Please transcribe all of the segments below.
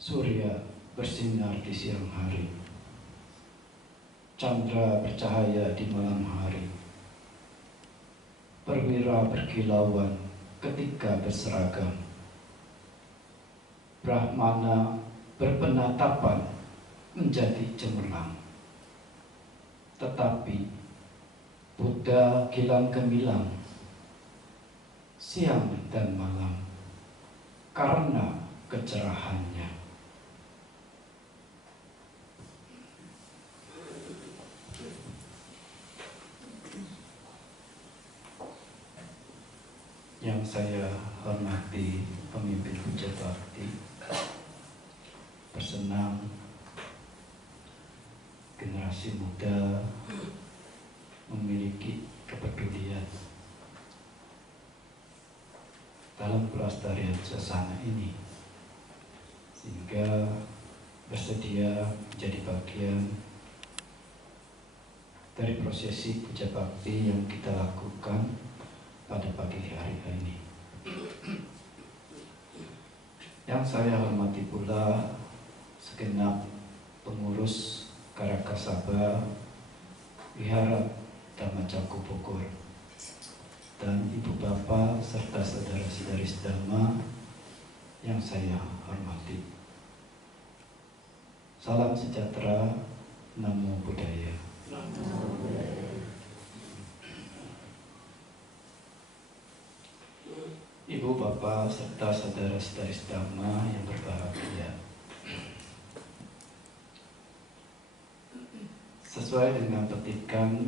Surya bersinar di siang hari, chandra bercahaya di malam hari, perwira berkilauan ketika berseragam, Brahmana berpenatapan menjadi cemerlang. Tetapi Buddha gilang gemilang siang dan malam karena kecerahannya. Yang saya hormati pemimpin Puja Bakti, bersenang generasi muda memiliki kepedulian dalam pelestarian suasana ini, sehingga bersedia menjadi bagian dari prosesi Puja Bakti yang kita lakukan pada pagi hari ini. Yang saya hormati pula segenap pengurus Karakasaba Wihara Dhammacaku Bogor dan ibu bapak serta saudara-saudari sedama yang saya hormati. Salam sejahtera, Namo Buddhaya. Namo Buddhaya. Ibu bapak serta saudara-saudari sedama yang berbahagia, sesuai dengan petikan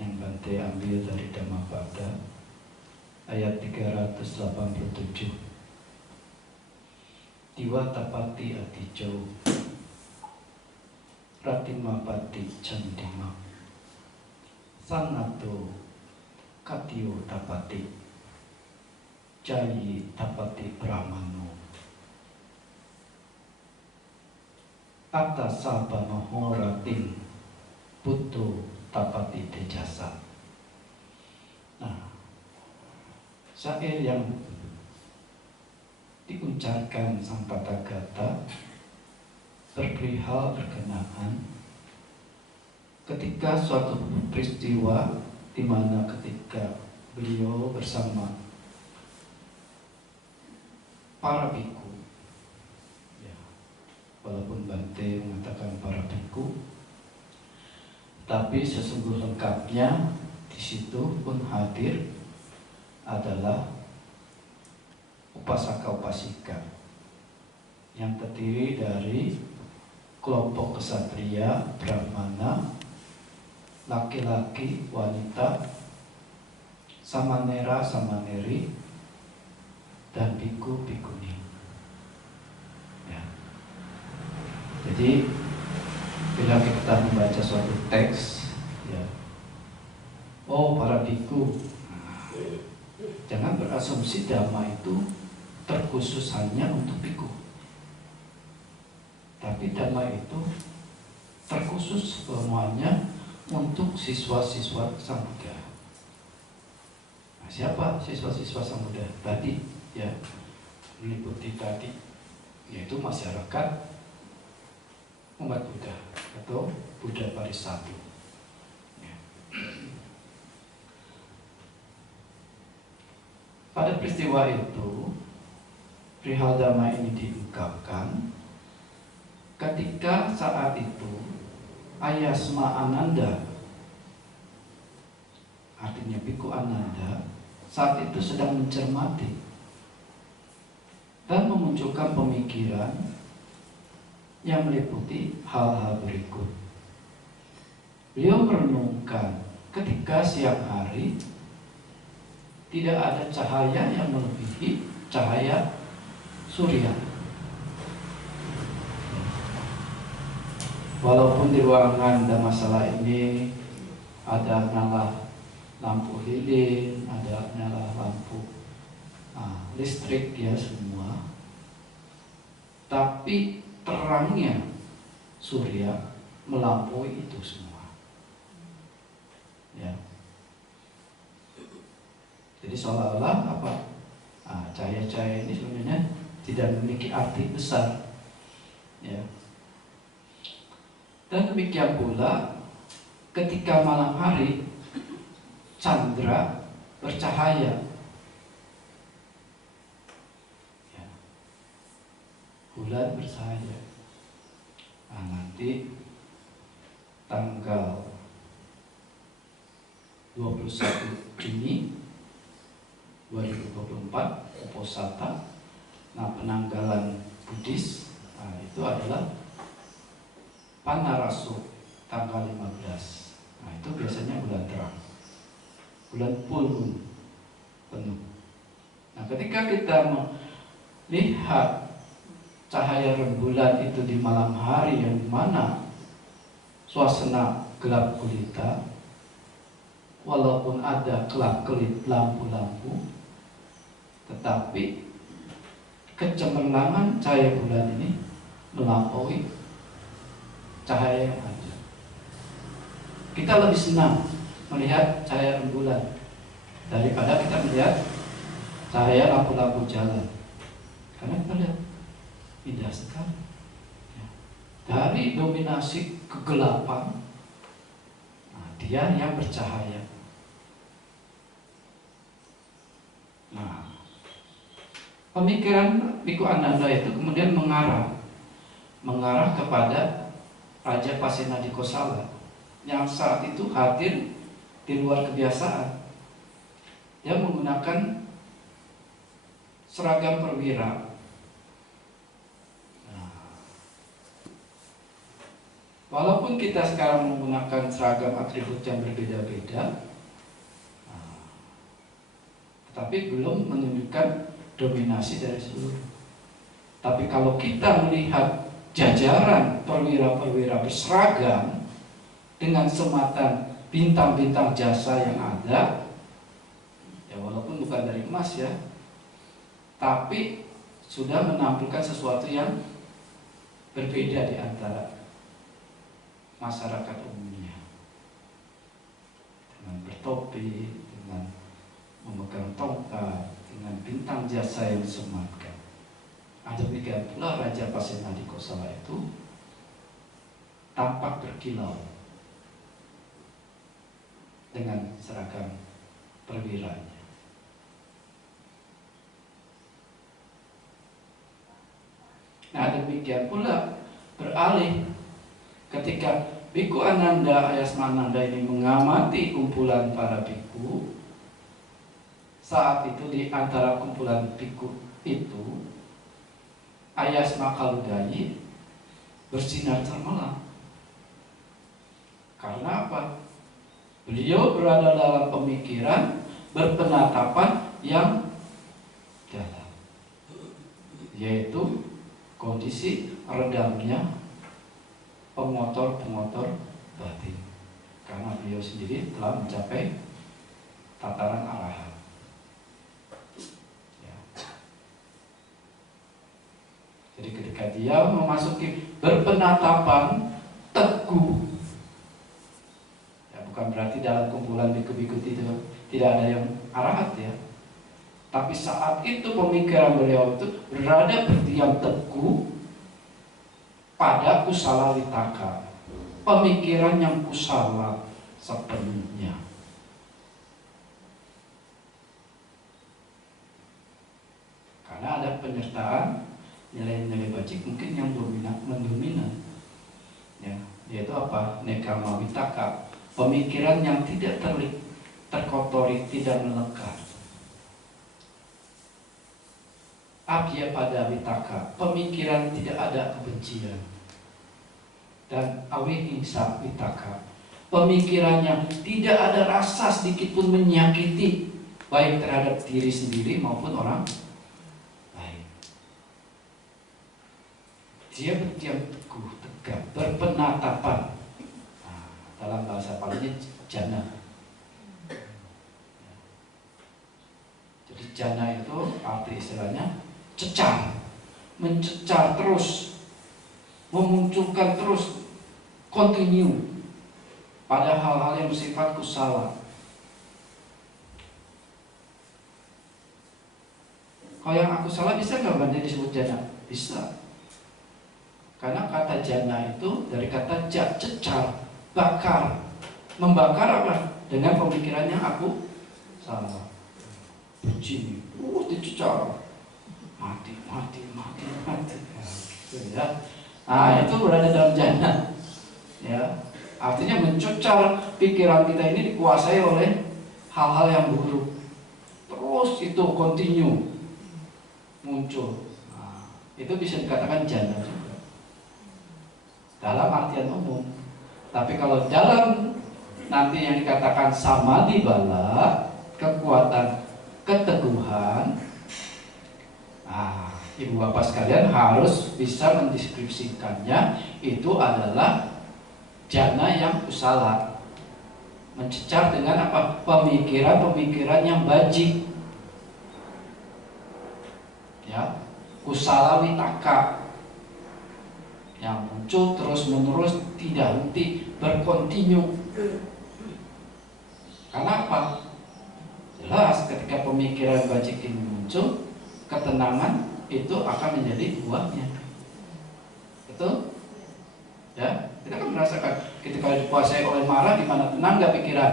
yang Bante ambil dari Dhammapada ayat 387, Diwa tapati atijo ratimapati candima sanato katio tapati jayi tapati brahmano atta sabba mahoratin buddho tapati tejasa. Nah, syair yang diucapkan Sang Tathagata perihal berkenaan ketika suatu peristiwa di mana ketika beliau bersama para biku, ya, walaupun Bante mengatakan para biku, tapi sesungguh lengkapnya di situ pun hadir adalah upasaka-upasika yang terdiri dari kelompok kesatria, brahmana, laki-laki, wanita, samanera, samaneri, dan biku, bikuni. Ya. Jadi bila kita membaca suatu teks, ya, oh para biku, jangan berasumsi dhamma itu terkhusus hanya untuk biku. Tapi dhamma itu terkhusus semuanya untuk siswa-siswa Sang Buddha. Nah, siapa siswa-siswa Sang Buddha? Tadi, ya, meliputi tadi, yaitu masyarakat umat Buddha atau Buddha Parisatu. Ya. Pada peristiwa itu, perihal dhamma ini diungkapkan ketika saat itu Ayasma Ananda, artinya Biku Ananda, saat itu sedang mencermati dan memunculkan pemikiran yang meliputi hal-hal berikut. Beliau merenungkan ketika siang hari tidak ada cahaya yang melebihi cahaya surya. Walaupun di ruangan dan masalah ini ada nyala lampu lilin, ada nyala lampu listrik, ya, semua, tapi terangnya surya melampaui itu semua. Ya. Jadi seolah-olah apa? Cahaya-cahaya ini sebenarnya tidak memiliki arti besar, ya. Dan demikian pula ketika malam hari candra bercahaya, ya, bulan bercahaya. Nah, nanti tanggal 21 Juni 2024 Uposatha. Nah, penanggalan Buddhis, nah, itu adalah Panarasu tanggal 15. Nah, itu biasanya bulan terang, bulan full moon, penuh. Nah, ketika kita melihat cahaya rembulan itu di malam hari yang mana suasana gelap gulita, walaupun ada kelap-kelip lampu-lampu, tetapi kecemerlangan cahaya bulan ini melampaui cahaya yang ada. Kita lebih senang melihat cahaya rembulan daripada kita melihat cahaya lampu-lampu jalan, karena kita lihat indah sekali. Dari dominasi kegelapan, nah, dia yang bercahaya. Nah, pemikiran Bhikkhu Ananda itu kemudian mengarah kepada Raja Pasenadikosala yang saat itu hadir di luar kebiasaan. Dia menggunakan seragam perwira. Walaupun kita sekarang menggunakan seragam atribut yang berbeda-beda, tetapi belum menunjukkan dominasi dari seluruh. Tapi kalau kita melihat jajaran perwira-perwira berseragam dengan sematan bintang-bintang jasa yang ada, ya walaupun bukan dari emas ya, tapi sudah menampilkan sesuatu yang berbeda di antara masyarakat umumnya, dengan bertopi, dengan memegang tongkat, dengan bintang jasa yang disematkan. Ada demikian pula Raja Pasenadikosala itu tampak berkilau dengan seragam perwiranya. Nah, demikian pula beralih ketika Bhikkhu Ananda Ayasmananda ini mengamati kumpulan para bhikkhu. Saat itu di antara kumpulan bhikkhu itu Ayasma Kaludayi bersinar cermelang. Karena apa? Beliau berada dalam pemikiran berpenatapan yang dalam, yaitu kondisi redamnya pengotor-pengotor batin, karena beliau sendiri telah mencapai tataran arahan. Jadi ketika dia memasuki berpenatapan teguh, ya bukan berarti dalam kumpulan bhikkhu-bhikkhu itu tidak ada yang arahat ya, tapi saat itu pemikiran beliau itu berada berdiam teguh pada kusala vitaka, pemikiran yang kusala sepenuhnya. Karena ada penyertaan nilai-nilai bajik mungkin yang mendominan, ya, yaitu apa? Nekama vitaka, pemikiran yang tidak terkotori, tidak melekat. Abhya pada vitaka, pemikiran tidak ada kebencian. Dan awihingsa vitaka, pemikiran yang tidak ada rasa sedikit pun menyakiti, baik terhadap diri sendiri maupun orang lain. Dia berdiam teguh, tegak, berpenatapan. Nah, dalam bahasa Palinya jana. Jadi jana itu arti istilahnya cecar, mencecar terus, memunculkan terus, continue pada hal-hal yang bersifat kusala. Kalau yang aku salah bisa nggak Bante disebut jana? Bisa. Karena kata jana itu dari kata cecar, bakar. Membakar apa? Dengan pemikiran yang aku salah. Benci, dicecar. Mati. Ya. Nah, itu berada dalam jana. Ya. Artinya mencecar pikiran kita ini dikuasai oleh hal-hal yang buruk. Terus itu continue muncul. Nah, itu bisa dikatakan jana juga dalam artian umum. Tapi kalau dalam nanti yang dikatakan samadhi bala, kekuatan keteguhan, nah, ibu bapak sekalian harus bisa mendeskripsikannya. Itu adalah jana yang kusala, mencecar dengan apa? Pemikiran-pemikiran yang bajik, ya, kusala witaka yang muncul terus menerus, tidak henti, berkontinu. Karena apa? Jelas ketika pemikiran bajik ini muncul, ketenangan itu akan menjadi buahnya. Betul? Ya, kita kan merasakan ketika dikuasai oleh marah, gimana? Tenang nggak pikiran?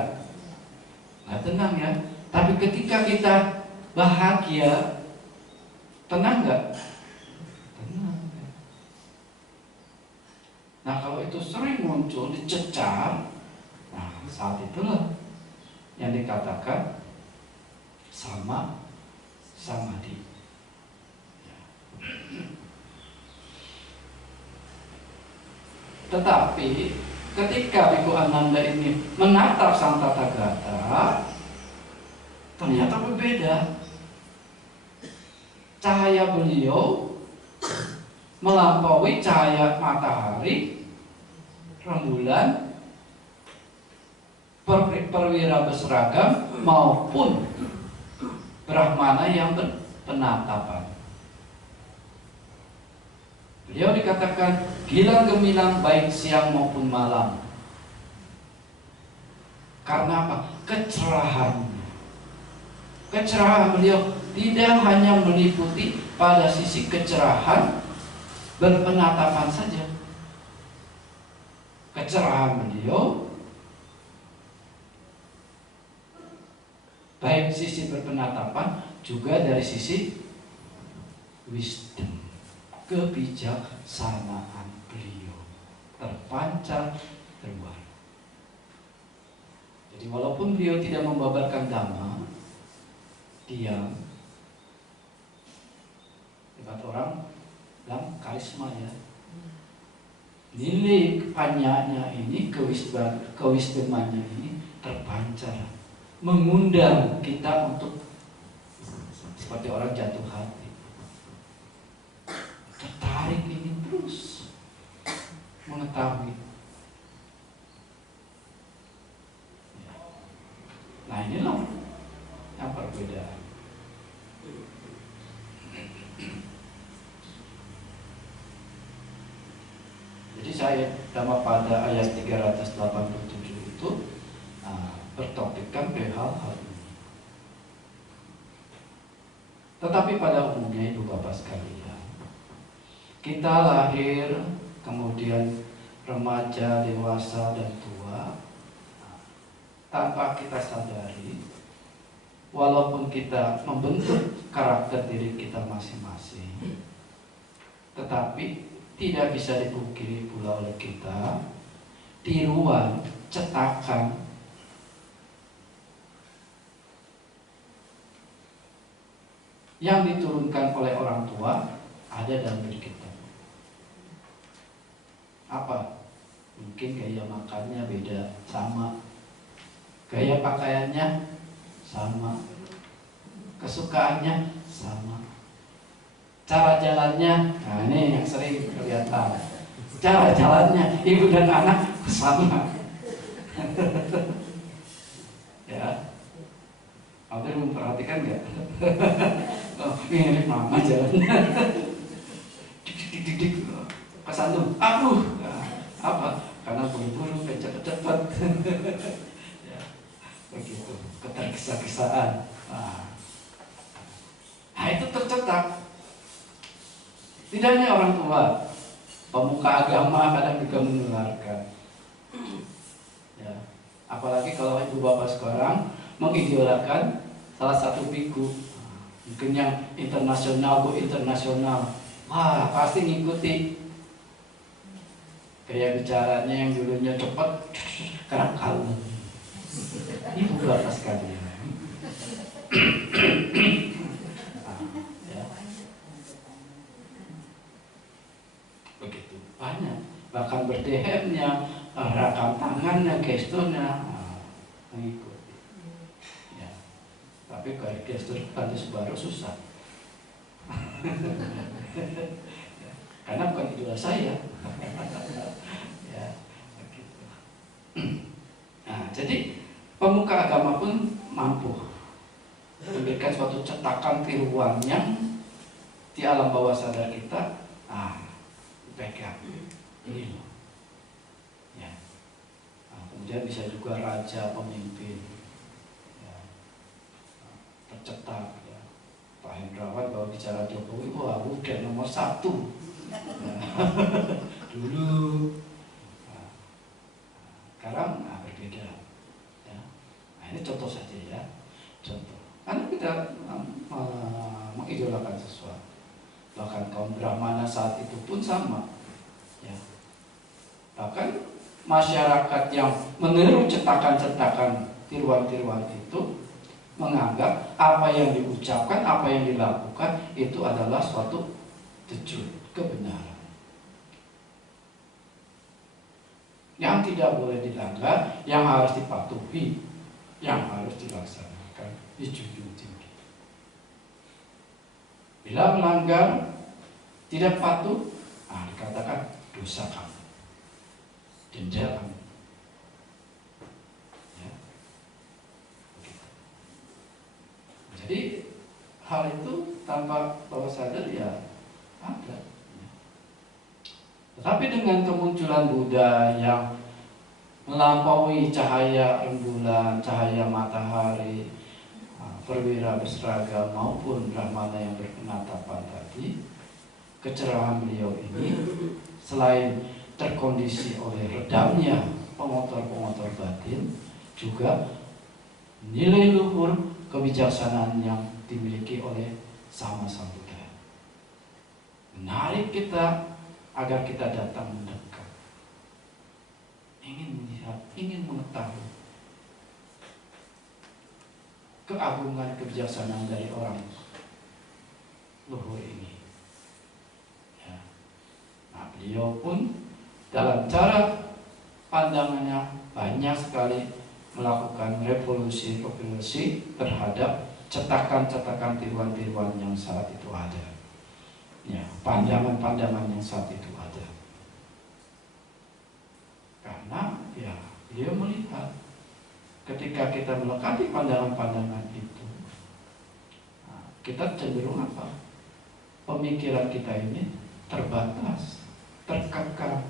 Nggak tenang ya. Tapi ketika kita bahagia, tenang nggak? Tenang. Nah, kalau itu sering muncul, dicecar, nah saat itulah yang dikatakan samadhi. Ya. Tetapi ketika Bhikkhu Ananda ini menatap Sang Tathagata, ternyata berbeda. Cahaya beliau melampaui cahaya matahari, rembulan, perwira berseragam maupun brahmana yang berpenatapan. Beliau dikatakan gilang gemilang baik siang maupun malam. Karena apa? Kecerahannya. Kecerahan beliau tidak hanya meliputi pada sisi kecerahan berpenatapan saja. Kecerahan beliau baik sisi berpenatapan juga dari sisi wisdom, kebijaksanaan beliau terpancar keluar. Jadi walaupun beliau tidak membabarkan dhamma, diam, hebat orang bilang karisma ya. Nilai panyanya ini, kewisdomannya ini terpancar, mengundang kita untuk seperti orang jatuh hati, tertarik ingin terus mengetahui. Nah, inilah yang perbedaan. Jadi saya Dhammapada ayat 387 itu bertopikkan hal-hal ini. Tetapi pada umumnya ibu bapak sekalian, kita lahir, kemudian remaja, dewasa, dan tua, tanpa kita sadari, walaupun kita membentuk karakter diri kita masing-masing, tetapi tidak bisa dipungkiri pula oleh kita tiruan, cetakan yang diturunkan oleh orang tua ada dalam diri kita. Apa? Mungkin gaya makannya beda, sama. Gaya pakaiannya sama. Kesukaannya sama. Cara jalannya, nah ini yang sering kelihatan. Cara jalannya ibu dan anak sama. Ya, Abdul memperhatikan nggak? Oh, mirip mama jalannya. Dik, kesandung. Aduh, apa? Karena buru-buru, cepet-cepet. Ya, begitu. Ketergesa-gesaan. Nah, itu tercetak. Tidak hanya orang tua, Pemuka agama kadang juga menularkan. Ya. Apalagi kalau ibu bapak sekarang mengidolakan salah satu biku, mungkin yang internasional, go internasional, wah pasti ngikuti gaya bicaranya yang dulunya cepat, sekarang kalem. Ibu bapak sekalian. Ya. Begitu banyak, bahkan berdehemnya, rakam tangannya, gesturnya, mengikuti. Ya. Tapi kalau gestur kantus baru susah. Karena bukan idola saya. Ya, begitu. Nah, jadi pemuka agama pun mampu memberikan suatu cetakan tiruan yang di alam bawah sadar kita, pegang ini loh. Ya. Nah, kemudian bisa juga raja, pemimpin, ya, tercetak. Ya. Pak Hendrawan kalau bicara Jokowi, wah udah nomor 1. Ya. Dulu. Nah, sekarang berbeda. Ya. Nah, ini contoh saja ya, contoh. Karena kita mengidolakan sesuatu. Bahkan kaum Brahmana saat itu pun sama. Ya. Bahkan masyarakat yang meniru cetakan-cetakan tiruan-tiruan itu menganggap apa yang diucapkan, apa yang dilakukan itu adalah suatu the-truth, kebenaran. Yang tidak boleh dilanggar, yang harus dipatuhi, yang harus dilaksanakan, dijunjung tinggi. Bila melanggar, tidak patuh, dikatakan dosa kamu, denda kamu. Ya. Jadi hal itu tanpa bawah sadar ya ada. Tetapi dengan kemunculan Buddha yang melampaui cahaya rembulan, cahaya matahari, perwira berseragam maupun Brahmana yang berpenatapan tadi, kecerahan beliau ini selain terkondisi oleh redamnya pengotor-pengotor batin, juga nilai luhur kebijaksanaan yang dimiliki oleh Sama Sambuddha menarik kita agar kita datang mendekat, ingin melihat, ingin mengetahui keagungan kebijaksanaan dari orang luhur ini. Ya. Nah, beliau pun dalam cara pandangannya banyak sekali melakukan revolusi terhadap cetakan-cetakan tiruan-tiruan yang saat itu ada. Ya, pandangan-pandangan yang saat itu ada. Karena ya beliau melihat ketika kita melekati pandangan-pandangan itu, kita cenderung apa? Pemikiran kita ini terbatas, terkekang.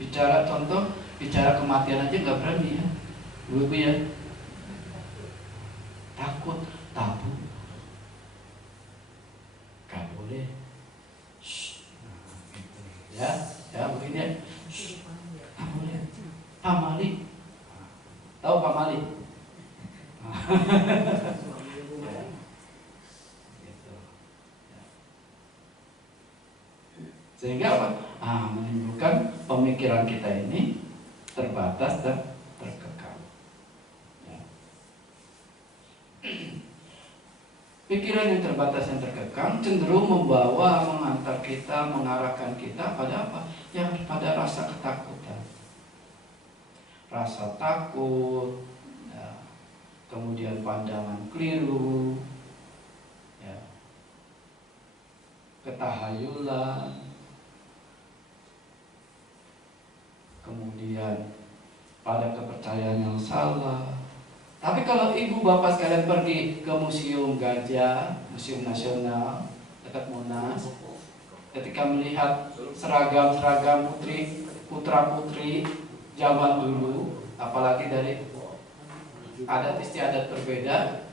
Bicara contoh, bicara kematian aja nggak berani ya, ibu ya. Takut, tabu, gak boleh. Ya begini ya. Gak boleh. Pamali, tahu pamali? Sehingga apa? Menimbulkan pemikiran kita ini terbatas dan terkekang. Ya. Pikiran yang terbatas dan terkekang cenderung mengantar kita, mengarahkan kita pada apa? Yang pada rasa ketakutan, rasa takut, ya. Kemudian pandangan keliru, ya. Ketahayulan, kemudian pada kepercayaan yang salah. Tapi kalau ibu bapak sekalian pergi ke Museum Gajah, Museum Nasional dekat Monas, ketika melihat seragam-seragam putra-putri zaman dulu, apalagi dari adat istiadat berbeda,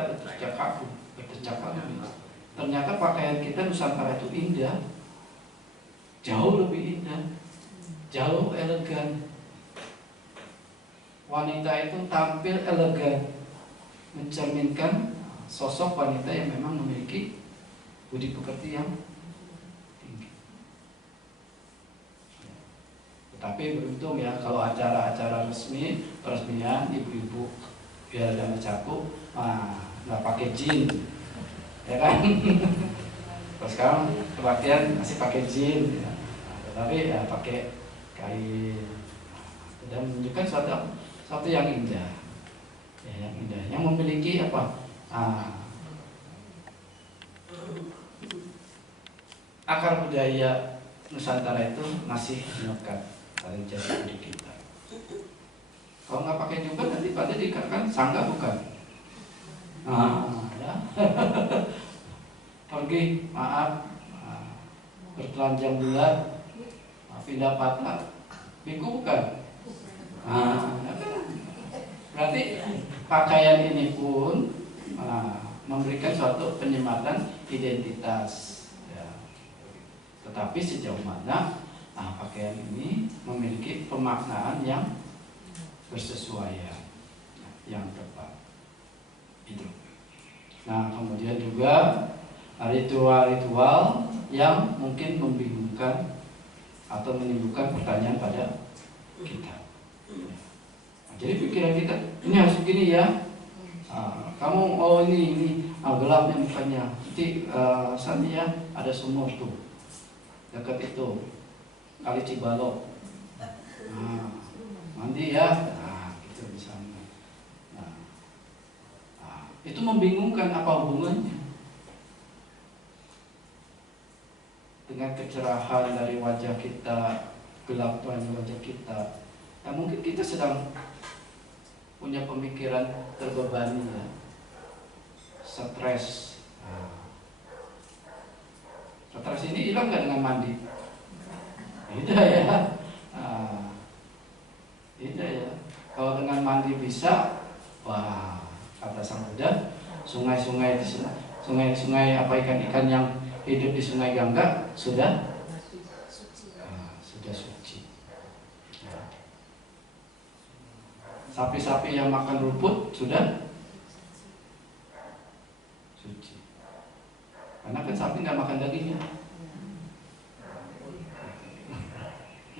kita bertercak kagum. Ternyata pakaian kita Nusantara itu indah, jauh lebih indah, jauh elegan. Wanita itu tampil elegan, mencerminkan sosok wanita yang memang memiliki budi pekerti yang tinggi. Tetapi beruntung ya, kalau acara-acara resmi, peresmian ibu-ibu biar ada mencakup, nggak pakai jin, ya kan? Terus sekarang kebaktian masih pakai jin, ya. Tetapi ya pakai kain dan menunjukkan suatu yang indah, ya, yang indah, yang memiliki apa? Akar budaya Nusantara itu masih melekat pada jati diri kita. Kalau nggak pakai jubah nanti pada dikatakan sangga bukan? Ya. Pergi, maaf, bertelanjang bulat, pindah patah, biku bukan? Berarti pakaian ini pun memberikan suatu penyematan identitas, ya. Tetapi sejauh mana pakaian ini memiliki pemaknaan yang bersesuaian, yang tepat itu. Nah, kemudian juga ritual-ritual yang mungkin membingungkan atau menimbulkan pertanyaan pada kita. Nah, jadi pikiran kita ini harus begini ya. Kamu ini gelapnya mukanya. Nanti sana ya ada sumur tuh dekat itu kali Cibalok. Mandi ya. Gitu misalnya. Itu membingungkan, apa hubungannya dengan kecerahan dari wajah kita, gelapnya wajah kita. Ya mungkin kita sedang punya pemikiran terbebani ya, stres. Stres ini hilang nggak dengan mandi? Tidak ya. Tidak ya. Kalau dengan mandi bisa, wah, kata Sang Buddha, sungai-sungai apa ikan-ikan yang hidup di Sungai Gangga sudah suci. Ya. Sapi-sapi yang makan rumput sudah suci. Karena kan sapi nggak makan dagingnya.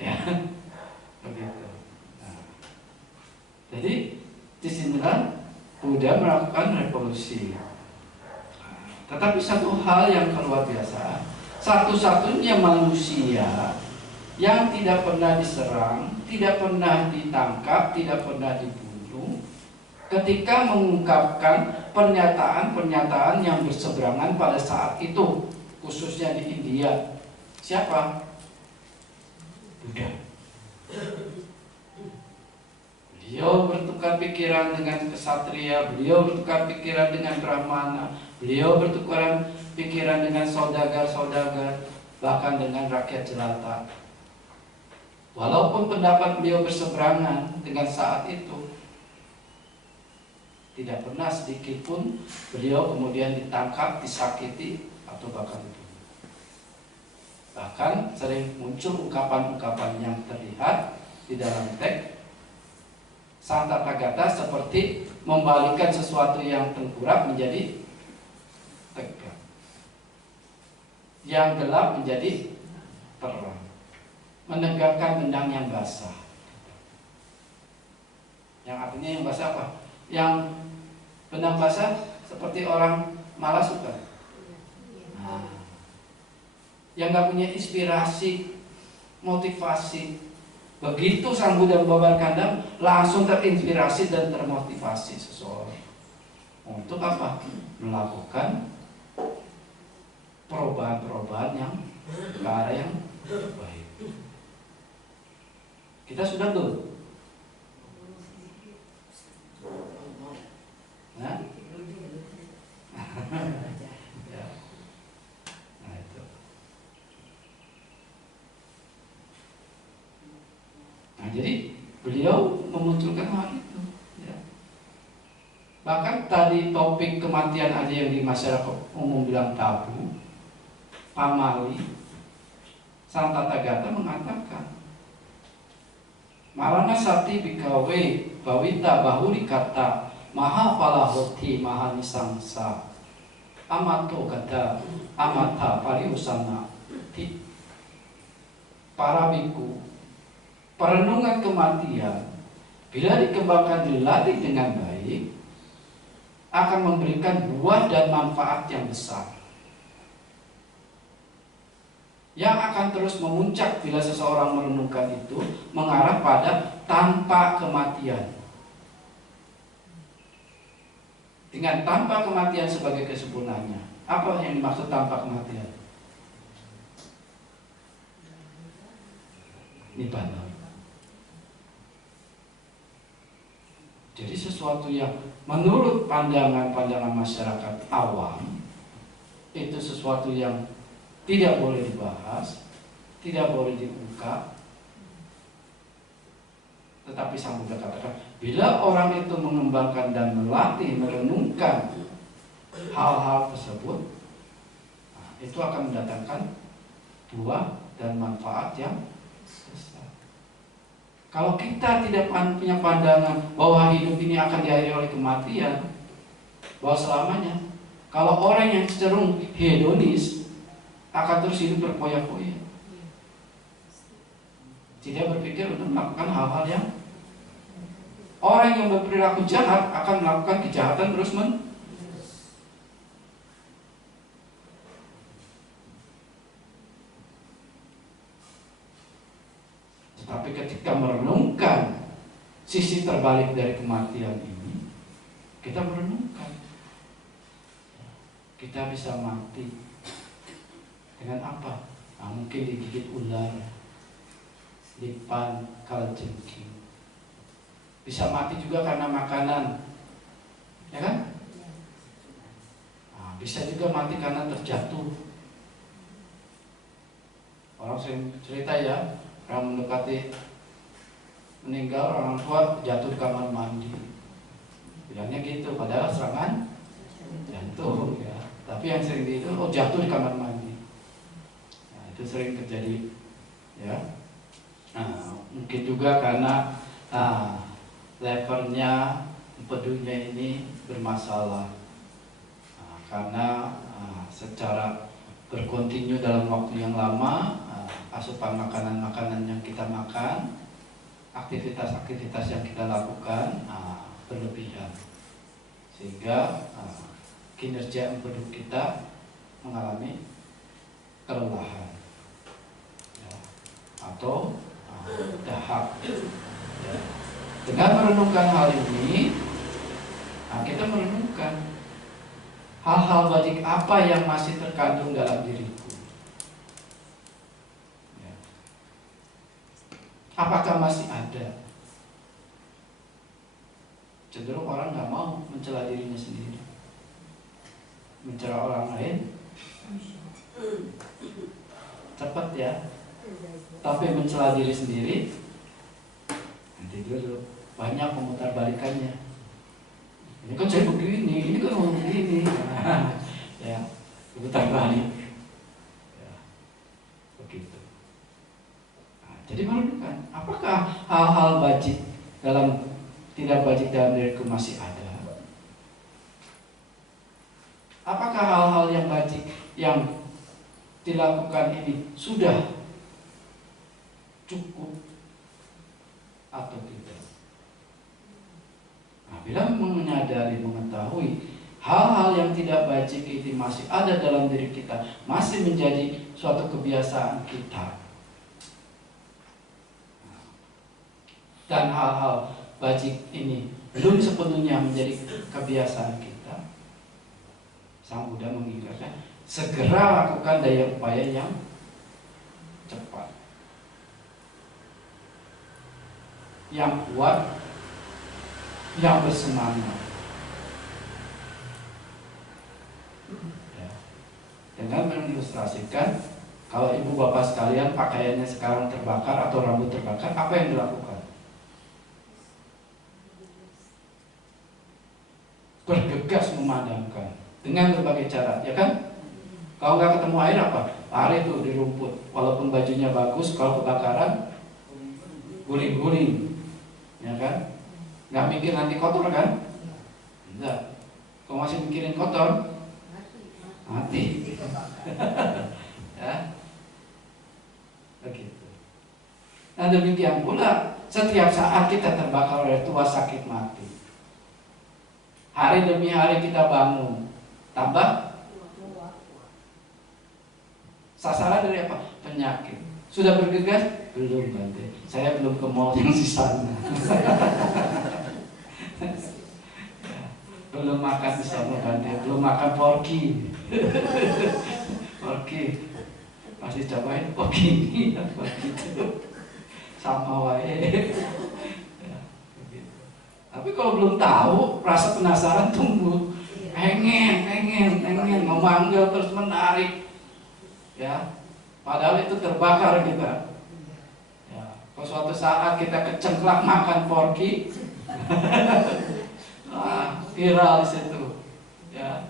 Ya, begitu. Jadi disinilah Buddha melakukan revolusi. Tetapi satu hal yang luar biasa, satu-satunya manusia yang tidak pernah diserang, tidak pernah ditangkap, tidak pernah dibunuh, ketika mengungkapkan pernyataan-pernyataan yang berseberangan pada saat itu, khususnya di India. Siapa? Buddha. Beliau bertukar pikiran dengan kesatria, beliau bertukar pikiran dengan brahmana, beliau bertukar pikiran dengan saudagar-saudagar, bahkan dengan rakyat jelata. Walaupun pendapat beliau berseberangan dengan saat itu, tidak pernah sedikit pun beliau kemudian ditangkap, disakiti, atau bahkan dibunuh. Bahkan sering muncul ungkapan-ungkapan yang terlihat di dalam teks Sang Tathagata seperti membalikkan sesuatu yang tengkurap menjadi tegak, yang gelap menjadi terang, menegakkan benang yang basah. Yang artinya yang basah apa? Yang benang basah seperti orang malas bukan? Yang nggak punya inspirasi, motivasi. Begitu Sang Buddha membabarkan langsung terinspirasi dan termotivasi seseorang untuk apa? Melakukan perubahan-perubahan yang ke arah yang baik. Kita sudah belum? Nah? Ya. Nah itu. Nah jadi beliau memunculkan hal itu, ya. Bahkan Maka tadi topik kematian aja yang di masyarakat umum bilang tabu, pamali, Sang Tata Gata mengatakan Marana sati bikawe bawita bahuri kata maha palahoti maha nisangsa amato kata amata pariusana ti para biku. Perenungan kematian bila dikembangkan dilatih dengan baik akan memberikan buah dan manfaat yang besar, yang akan terus memuncak bila seseorang merenungkan itu mengarah pada tanpa kematian. Dengan tanpa kematian sebagai kesempurnaannya. Apa yang dimaksud tanpa kematian? Nibbana. Jadi sesuatu yang menurut pandangan masyarakat awam itu sesuatu yang tidak boleh dibahas, tidak boleh diungkap. Tetapi Sang Buddha katakan, bila orang itu mengembangkan dan melatih, merenungkan hal-hal tersebut, itu akan mendatangkan buah dan manfaat yang besar. Kalau kita tidak punya pandangan bahwa hidup ini akan diakhiri oleh kematian, bahwa selamanya, kalau orang yang cenderung hedonis akan terus hidup berpoya-poya, tidak berpikir untuk melakukan hal-hal yang, orang yang berperilaku jahat akan melakukan kejahatan terus-menerus. Tapi ketika merenungkan sisi terbalik dari kematian ini, kita merenungkan, kita bisa mati dengan apa? Nah, mungkin digigit ular, dipan kalajengking. Bisa mati juga karena makanan, ya kan? Nah, bisa juga mati karena terjatuh. Orang sering cerita ya, orang mendekati meninggal, orang tua jatuh di kamar mandi, bilangnya gitu, padahal serangan jantung ya. Tapi yang sering itu, oh jatuh di kamar mandi. Nah, itu sering terjadi ya. Nah, mungkin juga karena levernya, empedunya ini bermasalah. Nah, karena secara berkontinu dalam waktu yang lama, asupan makanan-makanan yang kita makan, aktivitas-aktivitas yang kita lakukan berlebihan, sehingga kinerja empedu kita mengalami kelelahan ya, atau dahak ya. Dengan merenungkan hal ini, kita merenungkan hal-hal wajib apa yang masih terkandung dalam diriku. Ya. Apakah masih ada? Cenderung orang nggak mau mencela dirinya sendiri, mencela orang lain cepat ya, tapi mencela diri sendiri nanti dulu, banyak memutar balikannya. Ini kan saya begini, ini kan orang begini, ya, memutar balik, ya, begitu. Nah, jadi merenungkan, apakah hal-hal bajik tidak bajik dalam diriku masih ada? Apakah hal-hal yang bajik yang dilakukan ini sudah cukup atau tidak? Nah, bila menyadari, mengetahui hal-hal yang tidak bajik itu masih ada dalam diri kita, masih menjadi suatu kebiasaan kita, dan hal-hal bajik ini belum sepenuhnya menjadi kebiasaan kita, Sang Buddha mengingatkan, segera lakukan daya upaya yang cepat, yang kuat, yang bersemangat. Ya. Dengan mengilustrasikan, kalau ibu bapak sekalian pakaiannya sekarang terbakar atau rambut terbakar, apa yang dilakukan? Bergegas bergegas memadamkan dengan berbagai cara, ya kan? Kalau nggak ketemu air apa? Lari tuh di rumput, walaupun bajunya bagus, kalau kebakaran guling-guling, ya kan? Nggak mikir nanti kotor kan? Enggak. Kalau masih mikirin kotor, mati. Ya, begitu. Nah demikian pula setiap saat kita terbakar oleh tuas sakit mati. Hari demi hari kita bangun, tambah sasaran dari apa? Penyakit. Sudah bergegas? Belum, Bante. Saya belum ke mall yang di sana. Belum makan di sana, Bante. Belum makan porky. Porky. Masih cobain porky ini, begitu. Sama wae. Ya, begitu. Tapi kalau belum tahu, rasa penasaran tumbuh. Pengen memanggil terus menarik. Ya, padahal itu terbakar kita. Ya, kalau suatu saat kita kecengklak makan porky, viral di situ. Ya,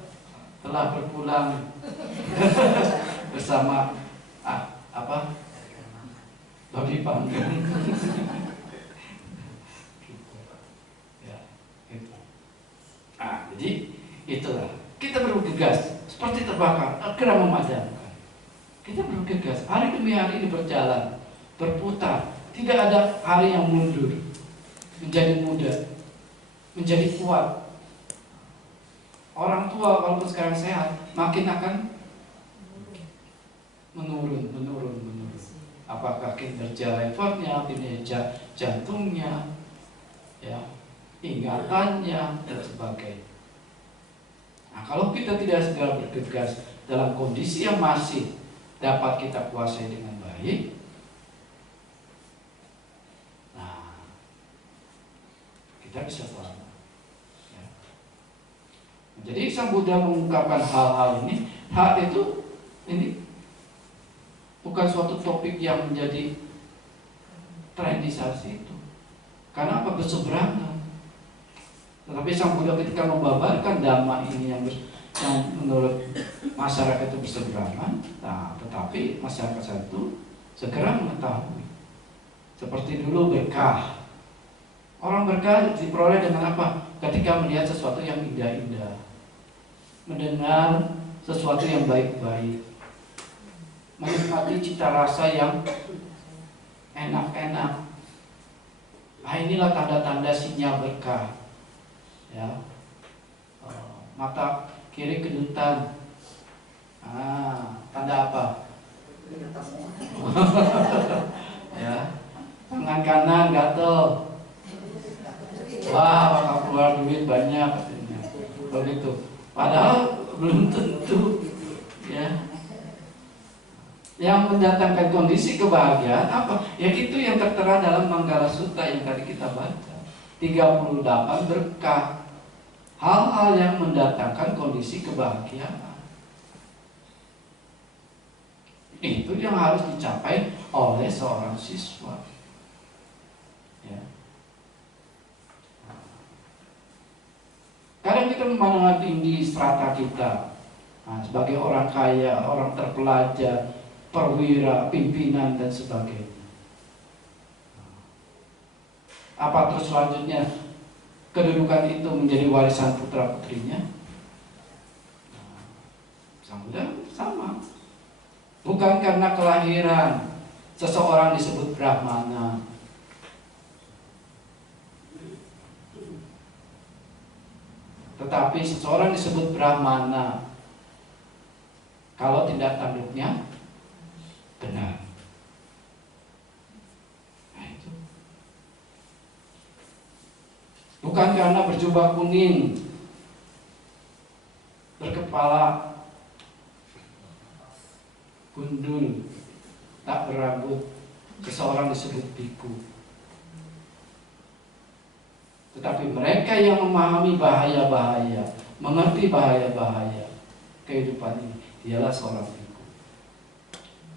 telah berpulang bersama babi panggang. Ya, gitu. Jadi itulah kita bergegas seperti terbakar, segera memadamkan. Kita bergegas, hari demi hari ini berjalan, berputar. Tidak ada hari yang mundur, menjadi muda, menjadi kuat. Orang tua walaupun sekarang sehat, makin akan menurun. Apakah kinerja levernya, kinerja jantungnya, ya, ingatannya dan sebagainya. Nah, kalau kita tidak segera bergegas dalam kondisi yang masih dapat kita kuasai dengan baik, nah, kita bisa selamat. Ya. Jadi Sang Buddha mengungkapkan hal-hal ini, hak itu ini bukan suatu topik yang menjadi trendisasi itu. Karena apa? Berseberangan. Tetapi Sang Buddha ketika membabarkan dhamma ini yang menurut masyarakat itu berseberangan, nah, tetapi masyarakat itu segera mengetahui. Seperti dulu berkah. Orang berkah diperoleh dengan apa? Ketika melihat sesuatu yang indah-indah, mendengar sesuatu yang baik-baik, menikmati cita rasa yang enak-enak. Nah, inilah tanda-tanda sinyal berkah. Ya, mata kiri kedutan. Tanda apa? Ya, tangan kanan gatel. Wah, bakal keluar duit banyak katanya. Begitu. Padahal belum tentu. Ya. Yang mendatangkan kondisi kebahagiaan apa? Ya itu yang tertera dalam Manggala Sutta yang tadi kita baca. 38 berkah. Hal-hal yang mendatangkan kondisi kebahagiaan. Itu yang harus dicapai oleh seorang siswa. Ya. Kadang kita memandang tinggi strata kita, sebagai orang kaya, orang terpelajar, perwira, pimpinan dan sebagainya. Apa terus selanjutnya kedudukan itu menjadi warisan putra putrinya? Sang Buddha sama. Bukan karena kelahiran seseorang disebut Brahmana, tetapi seseorang disebut Brahmana kalau tindak tanduknya benar. Nah, itu. Bukan karena berjubah kuning, berkepala gundul, tak berambut, seseorang disebut biku. Tetapi mereka yang memahami bahaya-bahaya, mengerti bahaya-bahaya kehidupan ini, dialah seorang biku.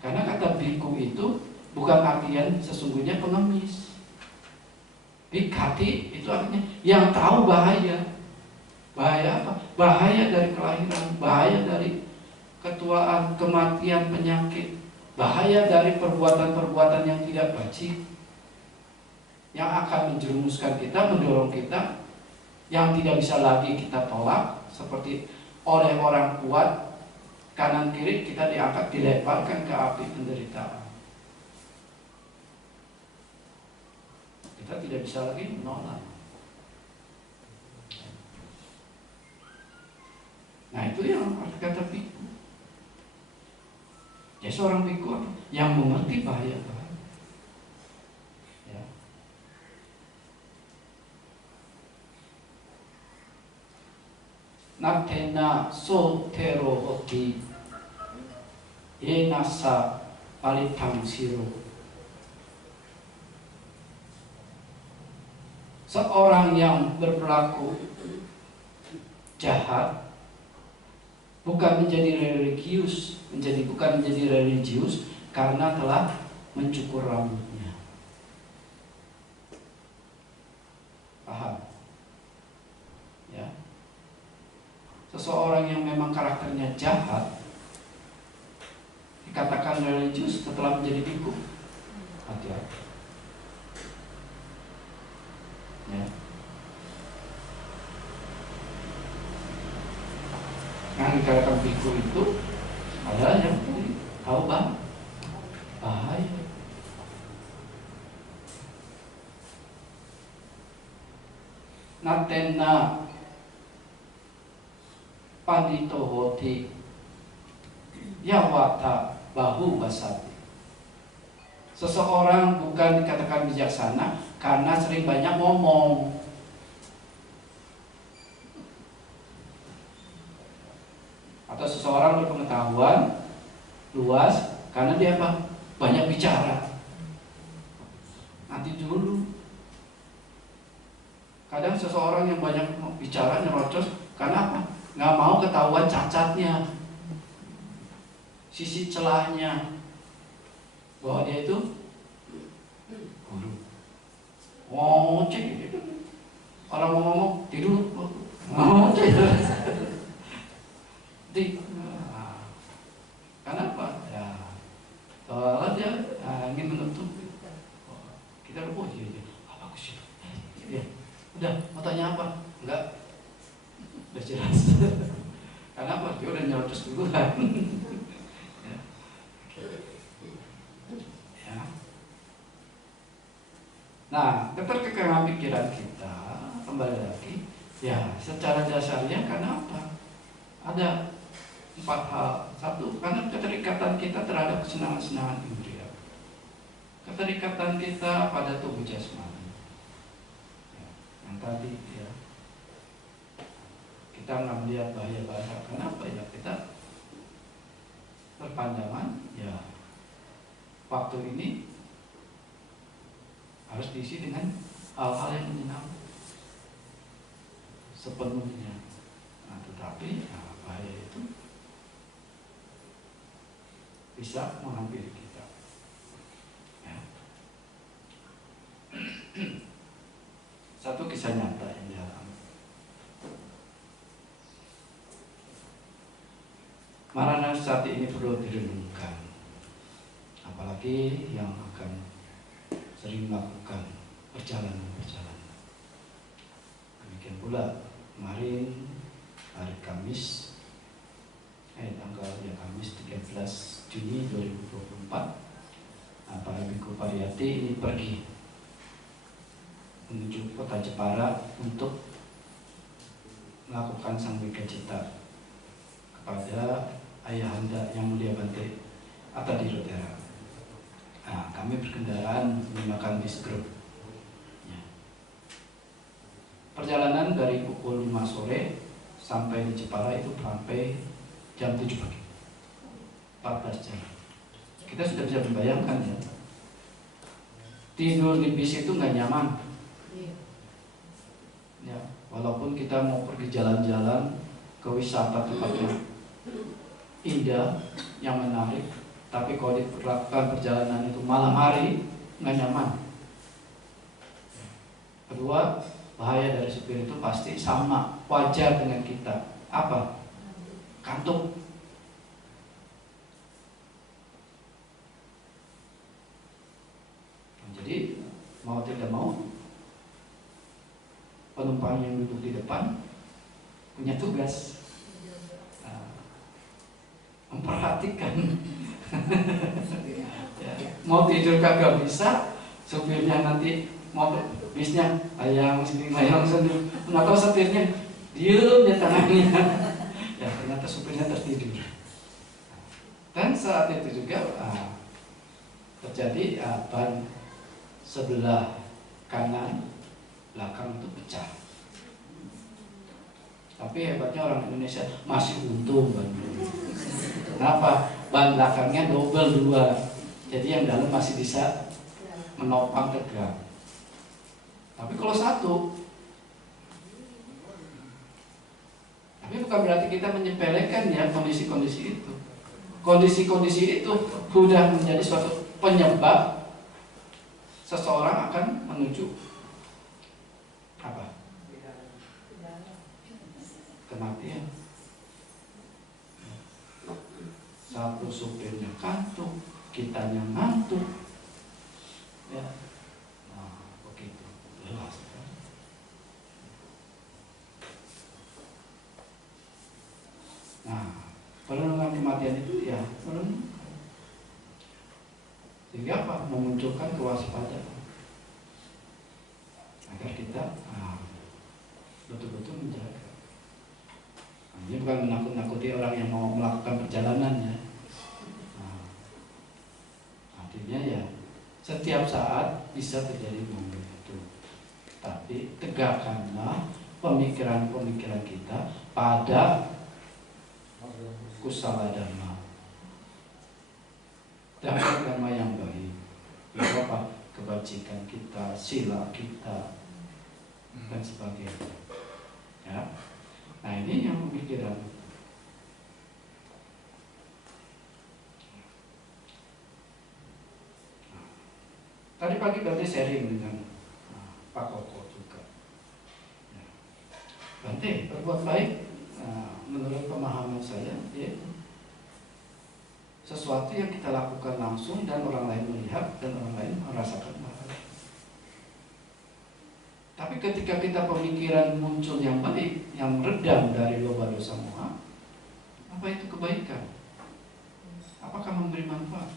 Karena kata biku itu bukan artian sesungguhnya pengemis. Bikati itu artinya yang tahu bahaya. Bahaya apa? Bahaya dari kelahiran, bahaya dari ketuaan, kematian, penyakit, bahaya dari perbuatan-perbuatan yang tidak baik, yang akan menjerumuskan kita, mendorong kita, yang tidak bisa lagi kita tolak, seperti oleh orang kuat, kanan kiri kita diangkat, dilemparkan ke api penderitaan. Kita tidak bisa lagi menolak. Nah itu yang arti kata biku. Ya seorang biku yang mengerti bahaya-bahaya. Ya. Natena sotero hoti yenasa palitang siro. Seorang yang berperilaku jahat bukan menjadi religius karena telah mencukur rambutnya. Paham? Ya. Seseorang yang memang karakternya jahat dikatakan religius setelah menjadi biku. Hati-hati. Ya. Yang dikatakan biku itu adalah yang tahu bahaya. Natena pandito hoti yawata bahu basati. Seseorang bukan dikatakan bijaksana karena sering banyak ngomong. Atau seseorang berpengetahuan luas karena dia apa? Banyak bicara. Nanti dulu. Kadang seseorang yang banyak bicara nyerocos karena apa? Nggak mau ketahuan cacatnya, sisi celahnya, bahwa dia itu guru. Oh, cek. Orang mau ngomong tidur. Oh, cek. Kenapa? Ya, soalnya dia ingin menutup. Kita lupa dia. Apa sih? Ya, udah, mau tanya apa? Enggak. Udah jelas. Kenapa? Dia udah nyerocos dulu kan. Ya. Nah, keterkekangan pikiran kita kembali lagi. Ya, secara dasarnya kenapa? Ada 4 hal. 1, karena keterikatan kita terhadap kesenangan-kesenangan indera. Keterikatan kita pada tubuh jasmani. Ya, yang tadi ya. Kita nggak melihat bahaya-bahaya. Kenapa ya? Kita berpandangan ya waktu ini harus diisi dengan hal-hal yang menyenangkan sepenuhnya. Nah, tetapi bahaya itu bisa menghampiri kita. Ya. Satu kisah nyata yang dialami. Marana saat ini perlu direnungkan, apalagi yang akan sering melakukan perjalanan-perjalanan. Demikian pula kemarin hari Kamis, tanggal Kamis 13 Juni 2024, para biku pariyati ini pergi menuju kota Jepara untuk melakukan sangwika cita kepada ayahanda yang mulia Bante Atadirodera. Nah, kami berkendaraan menggunakan bis grup. Ya. Perjalanan dari pukul 5 sore sampai di Jepara itu sampai jam 7 pagi. 14 jam. Kita sudah bisa membayangkan ya. Tidur di bis itu nggak nyaman. Ya, walaupun kita mau pergi jalan-jalan ke wisata tempat yang indah, yang menarik, tapi kalau dilakukan perjalanan itu malam hari nggak nyaman. Kedua, bahaya dari supir itu pasti sama, wajar dengan kita. Apa? Kantuk. Jadi mau tidak mau, penumpang yang duduk di depan punya tugas memperhatikan. Ya, mau tidur kagak bisa, supirnya nanti mau bisnya ayang sendiri, nggak tahu setirnya diem di tangannya. Ya ternyata supirnya tertidur. Dan saat itu juga terjadi ban sebelah kanan belakang itu pecah. Tapi hebatnya orang Indonesia masih untung ban. Kenapa? Ban belakangnya double 2, jadi yang dalam masih bisa menopang tegak. Tapi kalau satu, tapi bukan berarti kita menyepelekan ya kondisi-kondisi itu. Kondisi-kondisi itu sudah menjadi suatu penyebab seseorang akan menuju apa? Kematian. Satu supirnya kantuk, kitanya ngantuk. Ya. Nah, begitu. Jelas kan? Nah, perenungan kematian itu ya merenung. Sehingga apa? Memunculkan kewaspadaan agar kita betul-betul menjaga. Ini bukan menakut-nakuti orang yang mau melakukan perjalanan ya. Artinya ya setiap saat bisa terjadi momen itu. Tapi tegakkanlah pemikiran-pemikiran kita pada kusala dhamma, dhamma yang baik. Itu apa? Kebajikan kita, sila kita, dan sebagainya. Ya. Nah ini yang pemikiran. Tadi pagi berarti sharing dengan Pak Koko juga. Bante, berbuat baik menurut pemahaman saya ya, sesuatu yang kita lakukan langsung dan orang lain melihat dan orang lain merasakan pahala. Tapi ketika kita pemikiran muncul yang baik, yang redam dari loba dosa moha, apa itu kebaikan? Apakah memberi manfaat?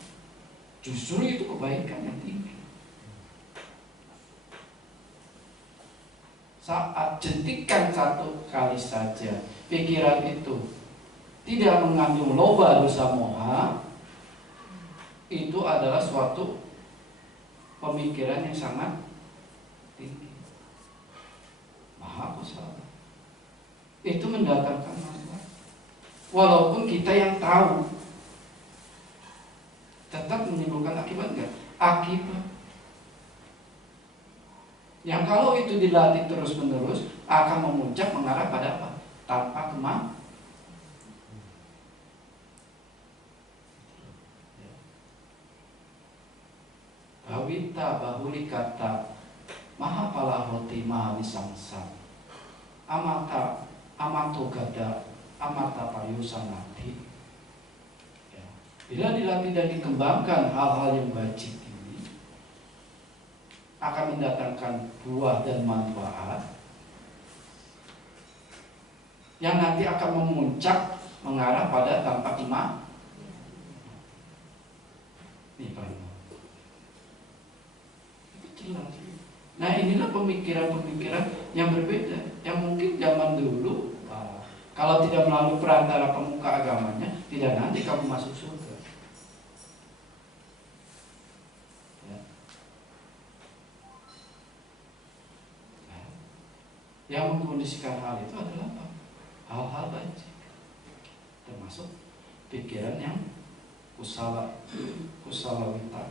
Justru itu kebaikan yang tinggi. Saat jentikan satu kali saja pikiran itu tidak mengandung loba dosa moha, itu adalah suatu pemikiran yang sangat tinggi, maha kusala. Itu mendatangkan manfaat. Walaupun kita yang tahu, tetap menimbulkan akibat enggak? Akibat. Yang kalau itu dilatih terus-menerus akan memuncak mengarah pada apa? Tanpa kemampuan. Bawita bahuli kata maha palahoti maha wisangsa amata amato gada amata payusanati. Bila dilatih dan dikembangkan hal-hal yang bajik ini akan mendatangkan buah dan manfaat yang nanti akan memuncak mengarah pada tanpa kemampuan. Ini nah inilah pemikiran-pemikiran yang berbeda, yang mungkin zaman dulu kalau tidak melalui perantara pemuka agamanya, tidak nanti kamu masuk surga. Ya. Nah, yang mengkondisikan hal itu adalah apa? Hal-hal baik, termasuk pikiran yang kusala wita.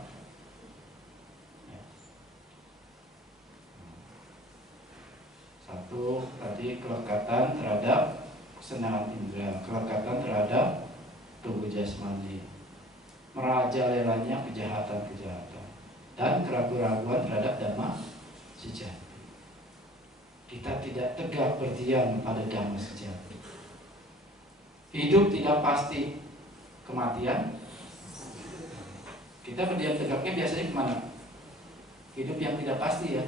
Satu tadi kelekatan terhadap kesenangan indera, kelekatan terhadap tubuh jasmani, merajalelanya kejahatan-kejahatan, dan keraguan-keraguan terhadap dhamma sejati. kita tidak tegak berdiam pada damai sejati. Hidup tidak pasti kematian. Kita berdiam tegaknya biasanya kemana? Hidup yang tidak pasti ya.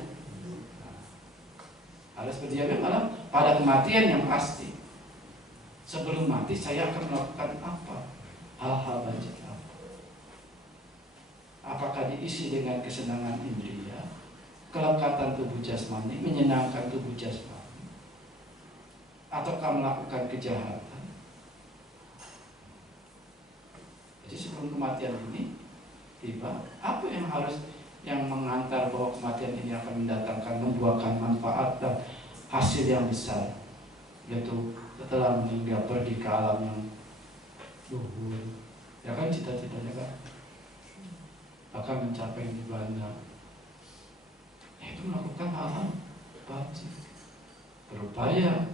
Harus berdiamnya malah pada kematian yang pasti. Sebelum mati saya akan melakukan apa? Hal-hal baik apa? Apakah diisi dengan kesenangan indria, kelekatan tubuh jasmani, menyenangkan tubuh jasmani, ataukah melakukan kejahatan? Jadi sebelum kematian ini tiba, apa yang mengantar bahwa kematian ini akan membuahkan manfaat dan hasil yang besar, yaitu setelah meninggal pergi ke alam yang luhur, ya kan, cita-citanya kan akan mencapai nirwana, itu melakukan hal-hal wajib, berupaya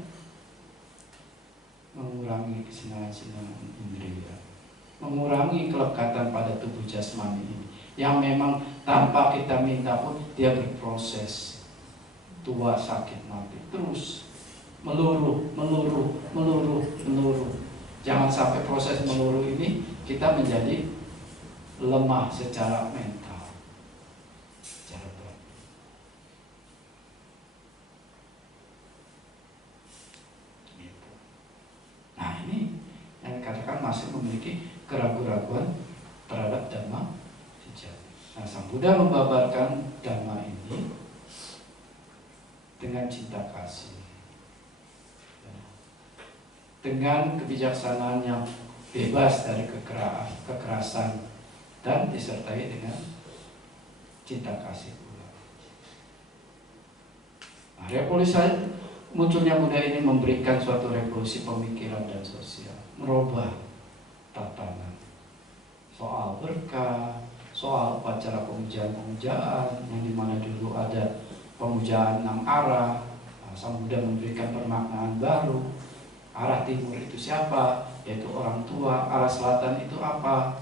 mengurangi kesenangan-kesenangan indria, mengurangi kelekatan pada tubuh jasmani ini yang memang tanpa kita minta pun dia berproses, tua, sakit, mati, terus meluruh. Jangan sampai proses meluruh ini kita menjadi lemah secara mental, secara berat. Nah, ini yang dikatakan masih memiliki keraguan-keraguan terhadap dhamma sejati. Nah, Sang Buddha membabarkan dhamma ini dengan cinta kasih, dengan kebijaksanaan yang bebas dari kekerasan, dan disertai dengan cinta kasih pula. Nah, revolusi munculnya Buddha ini memberikan suatu revolusi pemikiran dan sosial, merubah tatanan soal berkah, soal upacara pemujaan yang dimana dulu ada pemujaan 6 arah. Nah, Sang Buddha memberikan permaknaan baru. Arah timur itu siapa? Yaitu orang tua. Arah selatan itu apa?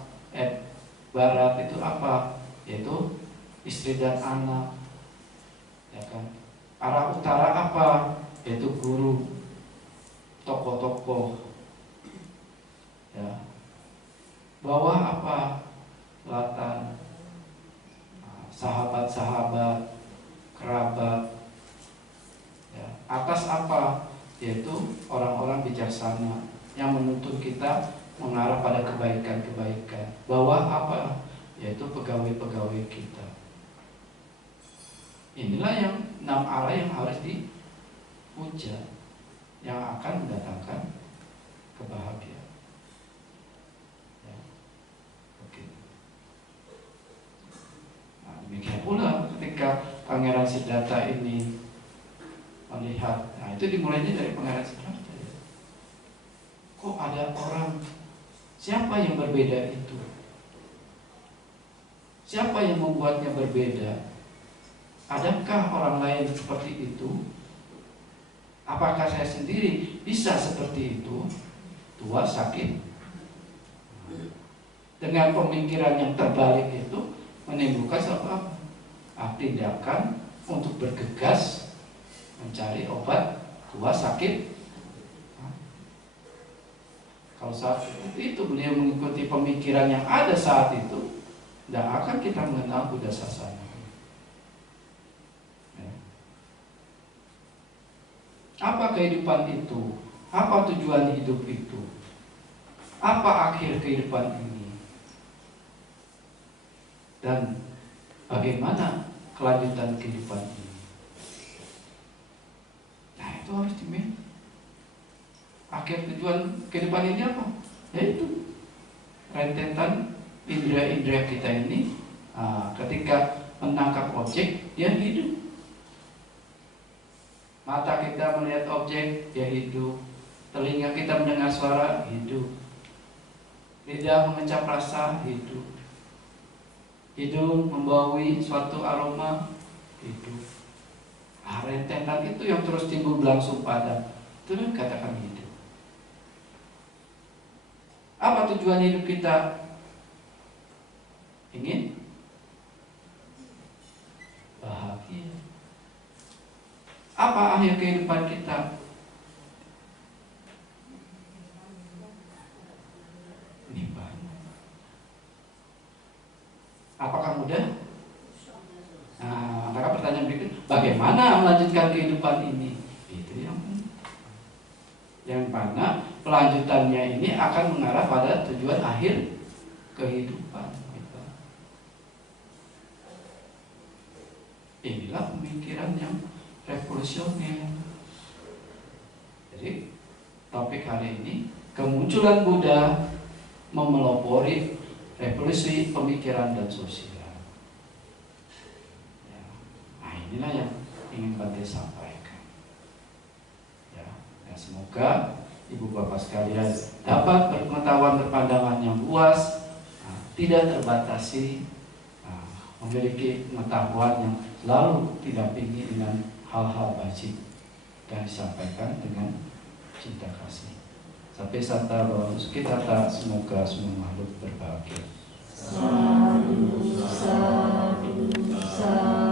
Barat itu apa? Yaitu istri dan anak, ya kan? Arah utara apa? Yaitu guru, tokoh-tokoh, ya. Bawah apa? Selatan, sahabat-sahabat, kerabat, ya. Atas apa? Yaitu orang-orang bijaksana yang menuntun kita mengarah pada kebaikan-kebaikan. Bawah apa? Yaitu pegawai-pegawai kita. Inilah yang 6 arah yang harus dipuja, yang akan mendatangkan kebahagiaan. Ya. Oke. Nah, demikian pula ketika Pangeran Siddhartha ini melihat, nah itu dimulainya dari Pangeran Siddhartha. Ya. Kok ada orang, siapa yang berbeda itu? Siapa yang membuatnya berbeda? Adakah orang lain seperti itu? Apakah saya sendiri bisa seperti itu? Tua, sakit. Dengan pemikiran yang terbalik itu menimbulkan apa? Tindakan untuk bergegas mencari obat tua, sakit. Kalau saat itu beliau mengikuti pemikiran yang ada saat itu, tidak akan kita mengenal Buddha Sasana. Apa kehidupan itu? Apa tujuan hidup itu? Apa akhir kehidupan ini? Dan bagaimana kelanjutan kehidupan ini? Nah, itu harus dimiliki. Akhir tujuan kehidupan ini apa? Yaitu rentetan indera-indera kita ini. Ketika menangkap objek, dia hidup. Mata kita melihat objek, dia hidup. Telinga kita mendengar suara, hidup. Lidah mengecap rasa, hidup. Hidung membawahi suatu aroma, hidup. Rentetan itu yang terus timbul berlangsung padam, itu yang katakan hidup. Apa tujuan hidup kita? Ingin bahagia. Apa akhir kehidupan kita? Nibbana. Apakah mudah? Nah, maka pertanyaan berikut, bagaimana melanjutkan kehidupan ini? Itu yang mana pelanjutannya ini akan mengarah pada tujuan akhir kehidupan. Inilah pemikiran yang revolusioner. Jadi topik hari ini, kemunculan Buddha memelopori revolusi pemikiran dan sosial. Nah, inilah yang ingin Bante sampaikan. Ya, semoga Ibu Bapak sekalian dapat berpengetahuan berpandangan yang luas, tidak terbatasi, memiliki pengetahuan yang selalu didampingi dengan hal-hal bajik dan disampaikan dengan cinta kasih. Sampai santa bawang kita tak, semoga semua makhluk berbahagia. Sadu, sadu, sadu.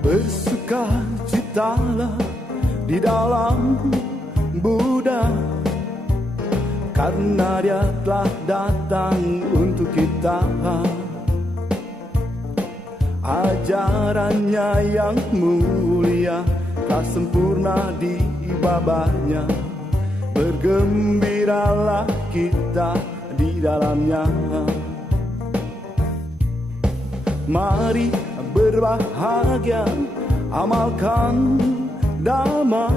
Bersukacitalah di dalam Buddha, karena Dia telah datang untuk kita. Ajarannya yang mulia telah sempurna di babanya. Bergembiralah kita di dalamnya. Mari berbahagia, amalkan Dhamma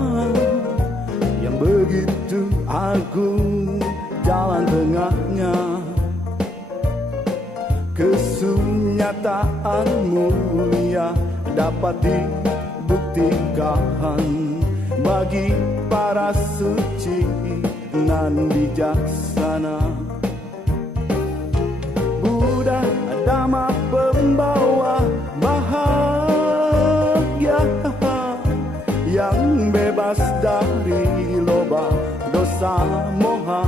yang begitu agung jalan tengahnya. Kesunyataan mulia dapat dibuktikan bagi para suci nan bijaksana. Buddha Dhamma pembawa bahagia yang bebas dari loba dosa moha.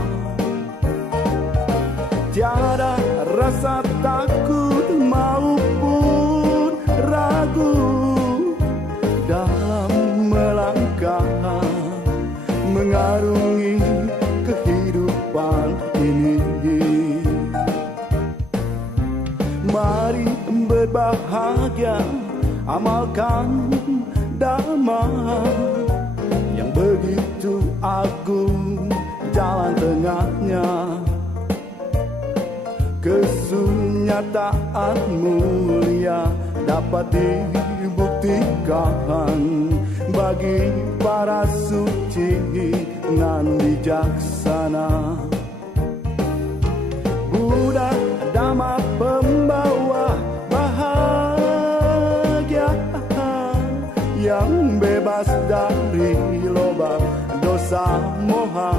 Tiada rasa takut maupun ragu dalam melangkah mengarungi kehidupan ini. Mari berbahagia, amalkan Dhamma yang begitu agung jalan tengahnya. Kesunyataan mulia dapat dibuktikan bagi para suci nan bijaksana. Buddha Dhamma pembawa bahagia yang bebas dari loba dosa moha.